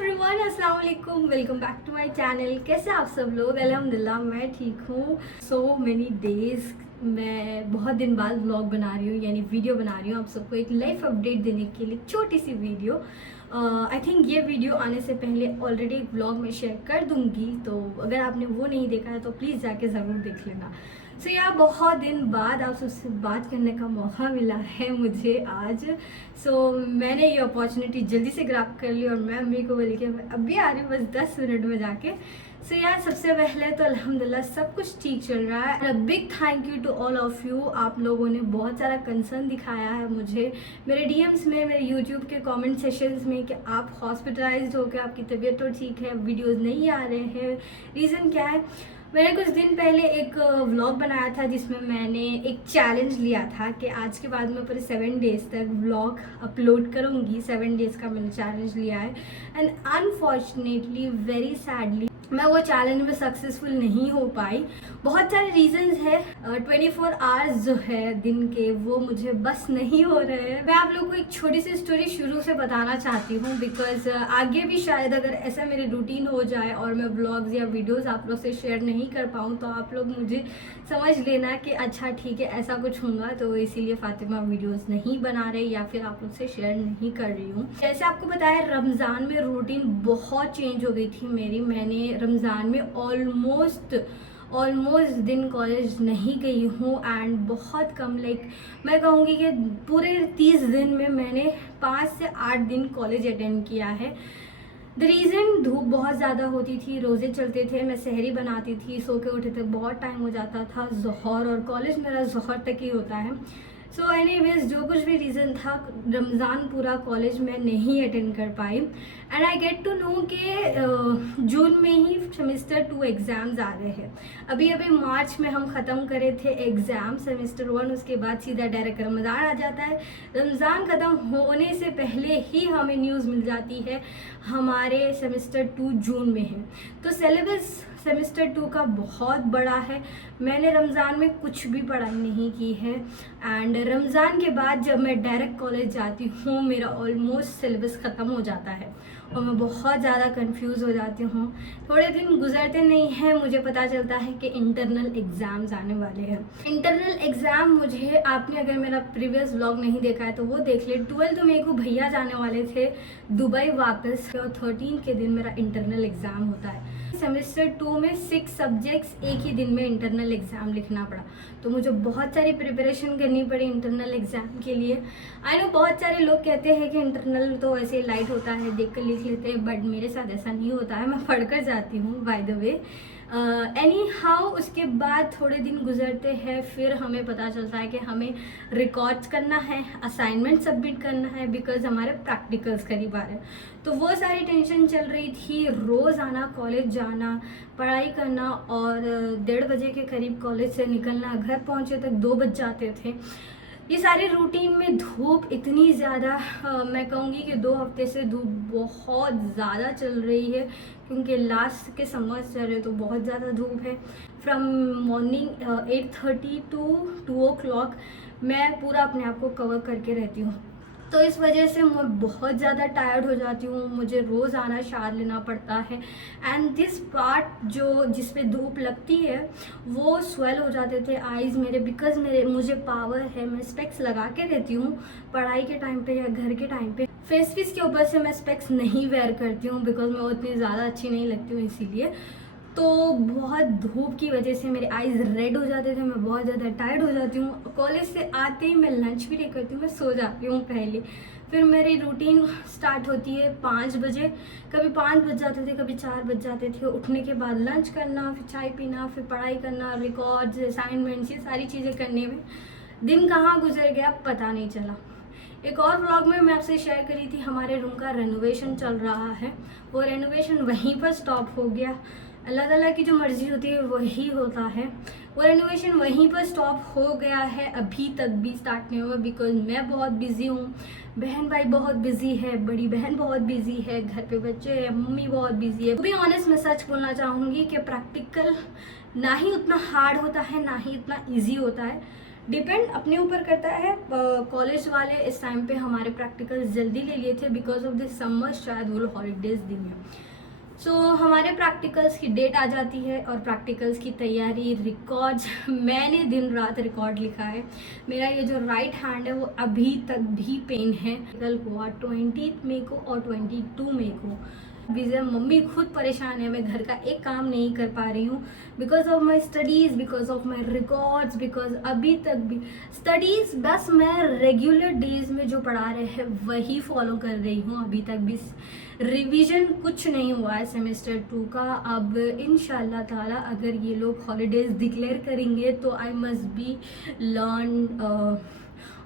Everyone, अस्सलाम वालेकुम। Welcome back to my channel. कैसे आप सब लोग? अल्हम्दुलिल्लाह मैं ठीक हूँ। सो मेनी डेज़ मैं बहुत दिन बाद व्लॉग बना रही हूँ, यानी वीडियो बना रही हूँ आप सबको एक लाइफ अपडेट देने के लिए, छोटी सी वीडियो। आई थिंक ये वीडियो आने से पहले ऑलरेडी एक व्लॉग में शेयर कर दूँगी, तो अगर आपने वो नहीं देखा है तो प्लीज़ जाके ज़रूर देख लेना। सो यार, बहुत दिन बाद आप सबसे बात करने का मौका मिला है मुझे आज। मैंने ये अपॉर्चुनिटी जल्दी से ग्रैब कर ली और मैं अम्मी को बोली कि मैं अभी आ रही हूँ बस 10 मिनट में जाके। यार, सबसे पहले तो अल्हम्दुलिल्लाह सब कुछ ठीक चल रहा है। Big thank you to all of you. आप लोगों ने बहुत सारा कंसर्न दिखाया है मुझे मेरे डीएम्स में, मेरे यूट्यूब के कमेंट सेशंस में कि आप हॉस्पिटलाइज्ड हो गए, आपकी तबीयत तो ठीक है, वीडियोस नहीं आ रहे हैं, रीज़न क्या है। मैंने कुछ दिन पहले एक व्लॉग बनाया था जिसमें मैंने एक चैलेंज लिया था कि आज के बाद मैं पूरे 7 डेज़ तक व्लॉग अपलोड करूँगी। 7 डेज़ का मैंने चैलेंज लिया है एंड अनफॉर्चुनेटली, वेरी सैडली, मैं वो चैलेंज में सक्सेसफुल नहीं हो पाई। बहुत सारे रीजंस है। 24 आवर्स जो है दिन के, वो मुझे बस नहीं हो रहे हैं। मैं आप लोगों को एक छोटी सी स्टोरी शुरू से बताना चाहती हूँ, बिकॉज आगे भी शायद अगर ऐसा मेरी रूटीन हो जाए और मैं व्लॉग्स या वीडियोस आप लोग से शेयर नहीं कर पाऊँ तो आप लोग मुझे समझ लेना कि अच्छा ठीक है, ऐसा कुछ होगा, तो इसीलिए फातिमा वीडियोस नहीं बना रही या फिर आप लोग से शेयर नहीं कर रही हूँ। जैसे आपको बताया, रमज़ान में रूटीन बहुत चेंज हो गई थी मेरी। मैंने रमज़ान में ऑलमोस्ट दिन कॉलेज नहीं गई हूँ एंड बहुत कम, लाइक मैं कहूँगी कि पूरे 30 दिन में मैंने 5 से 8 दिन कॉलेज अटेंड किया है। द रीज़न, धूप बहुत ज़्यादा होती थी, रोज़े चलते थे, मैं सहरी बनाती थी, सो के उठे तक बहुत टाइम हो जाता था, ज़ोहर, और कॉलेज मेरा ज़ोहर तक ही होता है। सो एनीवेज, जो कुछ भी रीज़न था, रमज़ान पूरा कॉलेज में नहीं अटेंड कर पाई। And I get to know कि जून में ही सेमेस्टर 2 एग्ज़ाम्स आ रहे हैं। अभी मार्च में हम ख़त्म करे थे एग्ज़ाम सेमेस्टर 1, उसके बाद सीधा डायरेक्ट रमज़ान आ जाता है। रमज़ान ख़त्म होने से पहले ही हमें न्यूज़ मिल जाती है हमारे सेमेस्टर 2 जून में है। तो सिलेबस सेमेस्टर 2 का बहुत बड़ा है। मैंने रमज़ान में कुछ भी पढ़ाई नहीं की है एंड रमज़ान के बाद जब मैं डायरेक्ट कॉलेज जाती हूँ, मेरा ऑलमोस्ट सिलेबस ख़त्म हो जाता है और मैं बहुत ज़्यादा कंफ्यूज हो जाती हूँ। थोड़े दिन गुजरते नहीं हैं, मुझे पता चलता है कि इंटरनल एग्ज़ाम्स आने वाले हैं। इंटरनल एग्ज़ाम मुझे, आपने अगर मेरा प्रीवियस व्लॉग नहीं देखा है तो वो देख ले। 12 मई को भैया जाने वाले थे दुबई वापस, और 13 के दिन मेरा इंटरनल एग्ज़ाम होता है। सेमेस्टर 2 में 6 सब्जेक्ट्स एक ही दिन में इंटरनल एग्ज़ाम लिखना पड़ा, तो मुझे बहुत सारी प्रिपरेशन करनी पड़ी इंटरनल एग्ज़ाम के लिए। आई नो बहुत सारे लोग कहते हैं कि इंटरनल तो ऐसे लाइट होता है, देख कर लिख लेते हैं, बट मेरे साथ ऐसा नहीं होता है, मैं पढ़कर जाती हूँ by the way. Any how, उसके बाद थोड़े दिन गुजरते हैं, फिर हमें पता चलता है कि हमें रिकॉर्ड्स करना है, असाइनमेंट सबमिट करना है, बिकॉज हमारे प्रैक्टिकल्स करीब आ रहे हैं। तो वो सारी टेंशन चल रही थी, रोज़ आना, कॉलेज जाना, पढ़ाई करना, और 1:30 बजे के करीब कॉलेज से निकलना, घर पहुँचे तक 2 बज जाते थे। ये सारे रूटीन में धूप इतनी ज़्यादा, मैं कहूँगी कि 2 हफ्ते से धूप बहुत ज़्यादा चल रही है, क्योंकि लास्ट के समर चल रहे तो बहुत ज़्यादा धूप है। फ्रॉम मॉर्निंग 8:30 टू 2 o'clock मैं पूरा अपने आप को कवर करके रहती हूँ, तो इस वजह से मैं बहुत ज़्यादा टायर्ड हो जाती हूँ। मुझे रोज़ आना, शावर लेना पड़ता है एंड दिस पार्ट जो जिस पे धूप लगती है वो स्वेल हो जाते थे आईज़ मेरे, बिकॉज मुझे पावर है, मैं स्पेक्स लगा के रहती हूँ पढ़ाई के टाइम पे या घर के टाइम पे। फेस पीस के ऊपर से मैं स्पेक्स नहीं वेयर करती हूँ, बिकॉज मैं उतनी ज़्यादा अच्छी नहीं लगती हूँ इसीलिए। तो बहुत धूप की वजह से मेरे आईज़ रेड हो जाते थे, मैं बहुत ज़्यादा टायर्ड हो जाती हूँ। कॉलेज से आते ही मैं लंच भी नहीं करती हूँ, मैं सो जाती हूँ पहले। फिर मेरी रूटीन स्टार्ट होती है 5 बजे, कभी 5 बज जाते थे, कभी 4 बज जाते थे। उठने के बाद लंच करना, फिर चाय पीना, फिर पढ़ाई करना, रिकॉर्ड्स, असाइनमेंट्स, ये सारी चीज़ें करने में दिन कहाँ गुजर गया पता नहीं चला। एक और व्लॉग में मैं आपसे शेयर करी थी, हमारे रूम का रेनोवेशन चल रहा है, वो रेनोवेशन वहीं पर स्टॉप हो गया। अल्लाह ताला की जो मर्ज़ी होती है वही होता है। वो रेनोवेशन वहीं पर स्टॉप हो गया है, अभी तक भी स्टार्ट नहीं हुआ, बिकॉज मैं बहुत बिज़ी हूँ, बहन भाई बहुत बिज़ी है, बड़ी बहन बहुत बिज़ी है, घर पे बच्चे हैं, मम्मी बहुत बिज़ी है। तो भी ऑनेस्ट मैं सच बोलना चाहूँगी कि प्रैक्टिकल ना ही उतना हार्ड होता है, ना ही इतना ईजी होता है। डिपेंड अपने ऊपर करता है। कॉलेज वाले इस टाइम पे हमारे प्रैक्टिकल जल्दी ले लिए थे बिकॉज ऑफ दिस समर, शायद वो लोग हॉलीडेज दिन सो हमारे प्रैक्टिकल्स की डेट आ जाती है और प्रैक्टिकल्स की तैयारी, रिकॉर्ड्स, मैंने दिन रात रिकॉर्ड लिखा है। मेरा ये जो राइट हैंड है वो अभी तक भी पेन है। कल हुआ 20 मई को और 22 मई को बिजी। मम्मी खुद परेशान है, मैं घर का एक काम नहीं कर पा रही हूँ because of my studies, because of my records, because अभी तक भी स्टडीज़ बस मैं रेगुलर डेज में जो पढ़ा रहे हैं वही फॉलो कर रही हूँ। अभी तक भी रिवीजन कुछ नहीं हुआ है सेमेस्टर 2 का। अब इंशाल्लाह ताला अगर ये लोग हॉलीडेज डिक्लेयर करेंगे तो आई मस्ट बी लर्न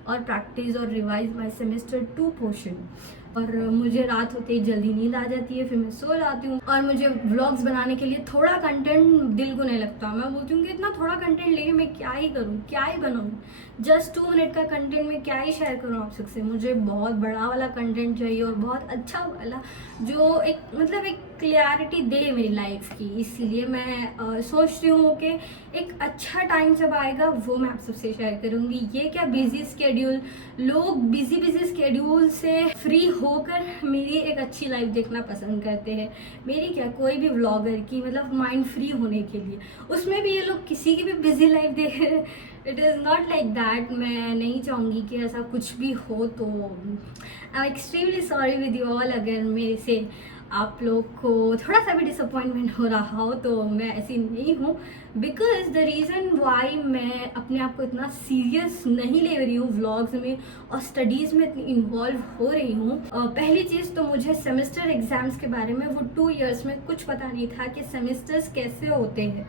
और प्रैक्टिस और रिवाइज माई सेमेस्टर 2 पोर्शन। और मुझे रात होते ही जल्दी नींद आ जाती है, फिर मैं सो जाती हूँ। और मुझे व्लॉग्स बनाने के लिए थोड़ा कंटेंट दिल को नहीं लगता। मैं बोलती हूँ कि इतना थोड़ा कंटेंट लेके मैं क्या ही करूँ, क्या ही बनाऊँ। जस्ट 2 मिनट का कंटेंट में क्या ही शेयर करूँ आप सबसे। मुझे बहुत बड़ा वाला कंटेंट चाहिए और बहुत अच्छा वाला, जो एक मतलब एक क्लियरिटी दे मेरी लाइफ की। इसीलिए मैं सोचती हूँ कि एक अच्छा टाइम जब आएगा वो मैं आप सबसे शेयर करूँगी। ये क्या बिजी स्केड्यूल, लोग बिजी स्केड्यूल से फ्री होकर मेरी एक अच्छी लाइफ देखना पसंद करते हैं। मेरी क्या, कोई भी व्लॉगर की मतलब माइंड फ्री होने के लिए, उसमें भी ये लोग किसी की भी बिजी लाइफ देख रहे हैं। It is not like that. मैं नहीं चाहूँगी कि ऐसा कुछ भी हो। तो I am extremely sorry with you all अगर मेरे से आप लोग को थोड़ा सा भी डिसअपॉइंटमेंट हो रहा हो, तो मैं ऐसी नहीं हूँ। बिकॉज द रीज़न वाई मैं अपने आप को इतना सीरियस नहीं ले रही हूँ व्लॉग्स में और स्टडीज़ में इतनी इन्वॉल्व हो रही हूँ। पहली चीज़ तो मुझे सेमेस्टर एग्ज़ाम्स के बारे में वो 2 इयर्स में कुछ पता नहीं था कि सेमेस्टर्स कैसे होते हैं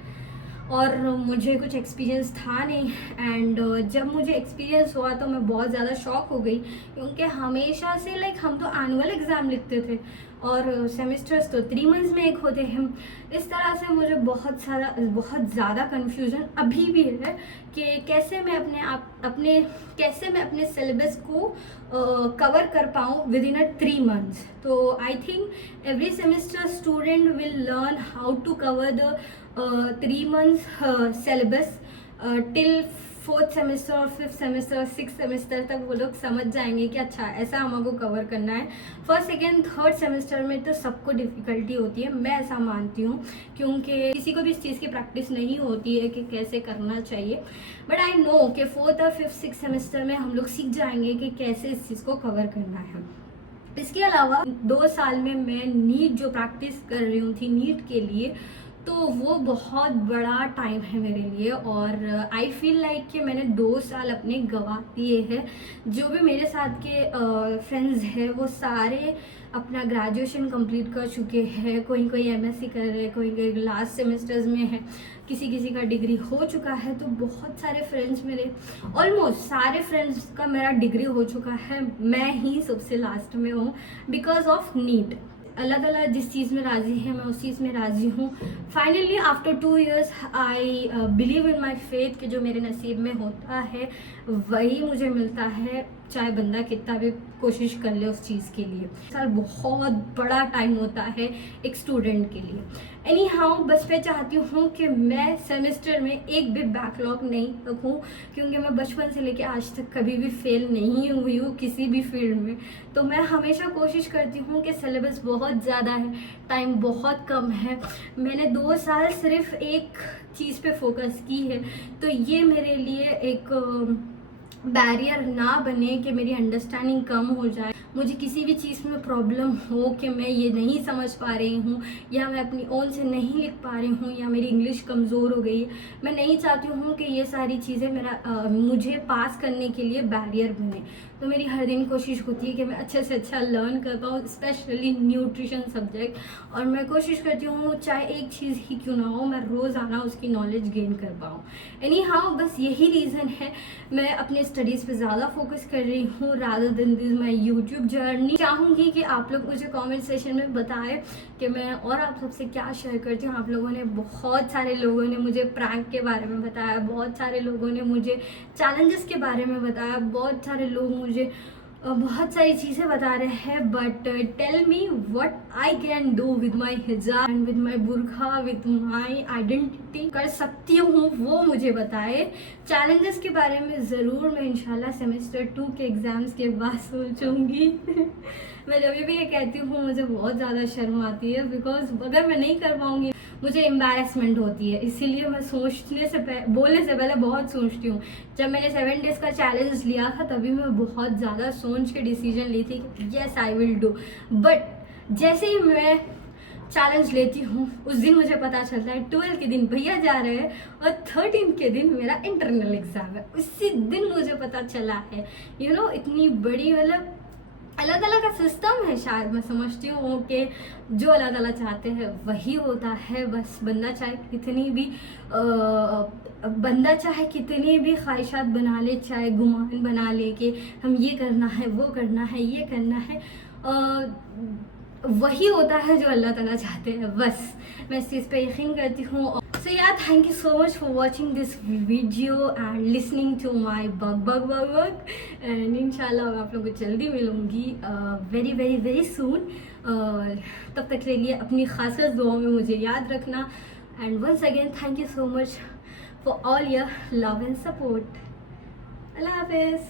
और मुझे कुछ एक्सपीरियंस था नहीं। एंड जब मुझे एक्सपीरियंस हुआ तो मैं बहुत ज़्यादा शॉक हो गई, क्योंकि हमेशा से लाइक हम तो एनुअल एग्ज़ाम लिखते थे और सेमेस्टर्स तो 3 मंथ्स में एक होते हैं। इस तरह से मुझे बहुत ज़्यादा कन्फ्यूज़न अभी भी है कि कैसे मैं अपने सिलेबस को कवर कर पाऊँ विद इन 3 मंथ्स। तो I think every semester student will learn how to cover the 3 months syllabus till 4th semester और 5th सेमेस्टर और 6th सेमेस्टर तक वो लोग समझ जाएंगे कि अच्छा ऐसा हमको कवर करना है। 1st, 2nd, 3rd सेमेस्टर में तो सबको डिफ़िकल्टी होती है, मैं ऐसा मानती हूँ, क्योंकि किसी को भी इस चीज़ की प्रैक्टिस नहीं होती है कि कैसे करना चाहिए। बट आई नो कि 4th और 5th 6th सेमेस्टर में हम लोग सीख जाएंगे कि कैसे इस चीज़ को कवर करना है। इसके अलावा 2 साल में मैं नीट जो प्रैक्टिस कर रही हूँ थी नीट के लिए, तो वो बहुत बड़ा टाइम है मेरे लिए। और आई फील लाइक कि मैंने 2 साल अपने गवा दिए हैं। जो भी मेरे साथ के फ्रेंड्स हैं वो सारे अपना ग्रेजुएशन कंप्लीट कर चुके हैं। कोई एमएससी कर रहे हैं, कोई लास्ट सेमेस्टर्स में है, किसी का डिग्री हो चुका है। तो बहुत सारे फ्रेंड्स मेरे, ऑलमोस्ट सारे फ्रेंड्स का मेरा डिग्री हो चुका है। मैं ही सबसे लास्ट में हूँ बिकॉज ऑफ नीट। अलग अलग जिस चीज़ में राज़ी है मैं उस चीज़ में राज़ी हूँ। Finally after 2 years I believe in my faith कि जो मेरे नसीब में होता है वही मुझे मिलता है, चाहे बंदा कितना भी कोशिश कर ले उस चीज़ के लिए। साल बहुत बड़ा टाइम होता है एक स्टूडेंट के लिए। एनी हाउ बस मैं चाहती हूँ कि मैं सेमेस्टर में एक भी बैकलॉग नहीं रखूँ, क्योंकि मैं बचपन से लेके आज तक कभी भी फेल नहीं हुई हूँ किसी भी फील्ड में। तो मैं हमेशा कोशिश करती हूँ कि सिलेबस बहुत ज़्यादा है, टाइम बहुत कम है। मैंने 2 साल सिर्फ एक चीज़ पे फोकस की है, तो ये मेरे लिए एक बैरियर ना बने कि मेरी अंडरस्टैंडिंग कम हो जाए, मुझे किसी भी चीज़ में प्रॉब्लम हो कि मैं ये नहीं समझ पा रही हूँ या मैं अपनी ओन से नहीं लिख पा रही हूँ या मेरी इंग्लिश कमज़ोर हो गई है। मैं नहीं चाहती हूँ कि ये सारी चीज़ें मुझे पास करने के लिए बैरियर बने। तो मेरी हर दिन कोशिश होती है कि मैं अच्छे से अच्छा लर्न कर पाऊँ, स्पेशली न्यूट्रिशन सब्जेक्ट। और मैं कोशिश करती हूँ चाहे एक चीज़ ही क्यों ना हो, मैं रोज़ाना उसकी नॉलेज गेन कर पाऊँ। एनी हाउ बस यही रीज़न है मैं अपने स्टडीज़ पे ज़्यादा फोकस कर रही हूँ rather than this my YouTube journey. चाहूँगी कि आप लोग मुझे कमेंट सेशन में बताएं कि मैं और आप सबसे क्या शेयर करती हूँ। आप लोगों ने, बहुत सारे लोगों ने मुझे प्रैंक के बारे में बताया, बहुत सारे लोगों ने मुझे चैलेंजेस के बारे में बताया, बहुत सारे लोग मुझे बहुत सारी चीज़ें बता रहे हैं, but tell me what I can do with my hijab and with my बुरखा, विद माई आइडेंटिटी कर सकती हूँ, वो मुझे बताए। चैलेंजेस के बारे में ज़रूर मैं इंशाल्लाह सेमेस्टर 2 के एग्ज़ाम्स के बाद सोचूंगी। मैं जब भी ये कहती हूँ मुझे बहुत ज़्यादा शर्म आती है, बिकॉज अगर मैं नहीं कर पाऊँगी मुझे एम्बैरेसमेंट होती है, इसीलिए मैं सोचने से बोलने से पहले बहुत सोचती हूँ। जब मैंने 7 डेज़ का चैलेंज लिया था तभी मैं बहुत ज़्यादा सोच के डिसीजन ली थी कि yes I will do, but जैसे ही मैं चैलेंज लेती हूँ उस दिन मुझे पता चलता है 12 के दिन भैया जा रहे हैं और 13 के दिन मेरा इंटरनल एग्ज़ाम है। उसी दिन मुझे पता चला है, इतनी बड़ी, मतलब अल्लाह ताला का सिस्टम है शायद, मैं समझती हूँ कि जो अल्लाह ताला चाहते हैं वही होता है। बस बंदा चाहे कितनी भी ख्वाहिशात बना ले, चाहे गुमान बना ले कि हम ये करना है, वो करना है, ये करना है, वही होता है जो अल्लाह ताला चाहते हैं। बस मैं इस चीज़ पे यकीन करती हूँ। So yeah, thank you so much for watching this video and listening to my bug. And इंशाल्लाह मैं आप लोगों को जल्दी मिलूँगी very soon। तब तक के लिए अपनी खास दुआओं में मुझे याद रखना। And once again, thank you so much for all your love and support। अल्लाह हाफिज़।